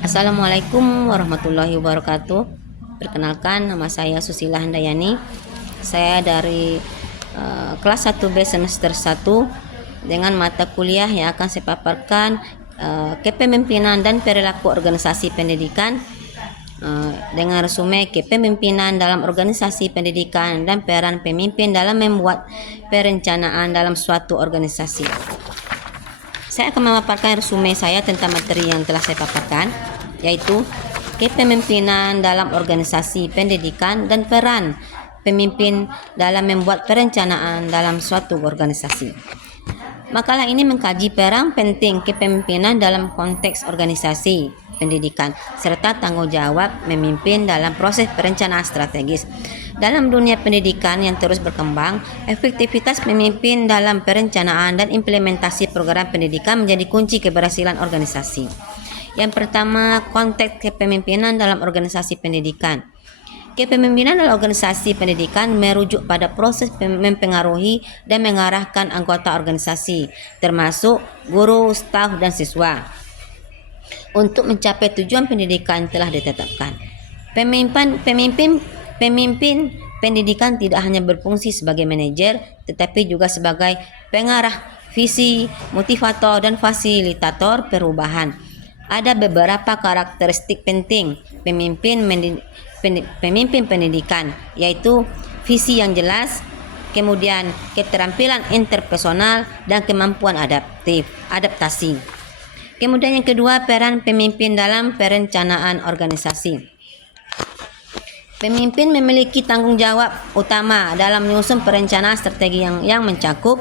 Assalamualaikum warahmatullahi wabarakatuh. Perkenalkan, nama saya Susila Handayani. Saya dari kelas 1B semester 1 dengan mata kuliah yang akan saya paparkan kepemimpinan dan perilaku organisasi pendidikan dengan resume kepemimpinan dalam organisasi pendidikan dan peran pemimpin dalam membuat perencanaan dalam suatu organisasi. Saya akan memaparkan resume saya tentang materi yang telah saya paparkan, yaitu kepemimpinan dalam organisasi pendidikan dan peran pemimpin dalam membuat perencanaan dalam suatu organisasi. Makalah ini mengkaji peran penting kepemimpinan dalam konteks organisasi pendidikan serta tanggung jawab memimpin dalam proses perencanaan strategis. Dalam dunia pendidikan yang terus berkembang, efektivitas pemimpin dalam perencanaan dan implementasi program pendidikan menjadi kunci keberhasilan organisasi. Yang pertama, konteks kepemimpinan dalam organisasi pendidikan. Kepemimpinan dalam organisasi pendidikan merujuk pada proses mempengaruhi dan mengarahkan anggota organisasi, termasuk guru, staf, dan siswa, untuk mencapai tujuan pendidikan telah ditetapkan. Pemimpin pendidikan tidak hanya berfungsi sebagai manajer, tetapi juga sebagai pengarah visi, motivator, dan fasilitator perubahan. Ada beberapa karakteristik penting pemimpin pendidikan, yaitu visi yang jelas, kemudian keterampilan interpersonal, dan kemampuan adaptasi. Kemudian yang kedua, peran pemimpin dalam perencanaan organisasi. Pemimpin memiliki tanggung jawab utama dalam menyusun perencanaan strategi yang mencakup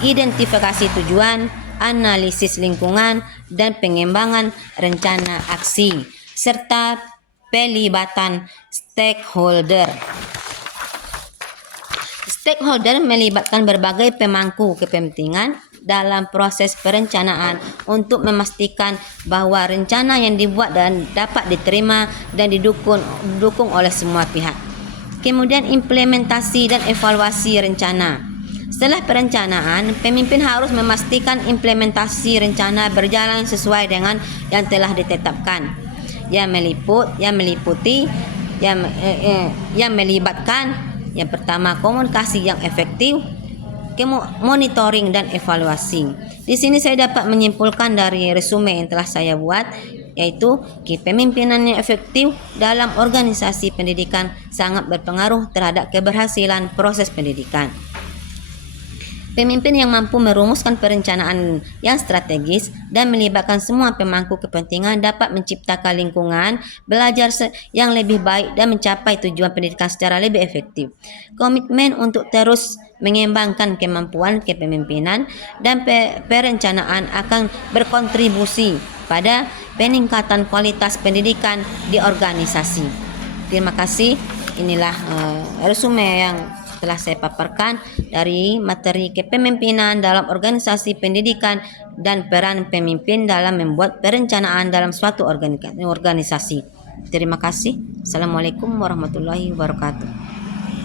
identifikasi tujuan, analisis lingkungan, dan pengembangan rencana aksi, serta pelibatan stakeholder. Stakeholder melibatkan berbagai pemangku kepentingan dalam proses perencanaan untuk memastikan bahwa rencana yang dibuat dan dapat diterima dan didukung oleh semua pihak. Kemudian implementasi dan evaluasi rencana. Setelah perencanaan, pemimpin harus memastikan implementasi rencana berjalan sesuai dengan yang telah ditetapkan. Yang melibatkan yang pertama, komunikasi yang efektif, monitoring, dan evaluasi. Di sini saya dapat menyimpulkan dari resume yang telah saya buat, yaitu kepemimpinan yang efektif dalam organisasi pendidikan sangat berpengaruh terhadap keberhasilan proses pendidikan. Pemimpin yang mampu merumuskan perencanaan yang strategis dan melibatkan semua pemangku kepentingan dapat menciptakan lingkungan belajar yang lebih baik dan mencapai tujuan pendidikan secara lebih efektif. Komitmen untuk terus mengembangkan kemampuan kepemimpinan dan perencanaan akan berkontribusi pada peningkatan kualitas pendidikan di organisasi. Terima kasih. Inilah resume yang telah saya paparkan dari materi kepemimpinan dalam organisasi pendidikan dan peran pemimpin dalam membuat perencanaan dalam suatu organisasi. Terima kasih. Assalamualaikum warahmatullahi wabarakatuh.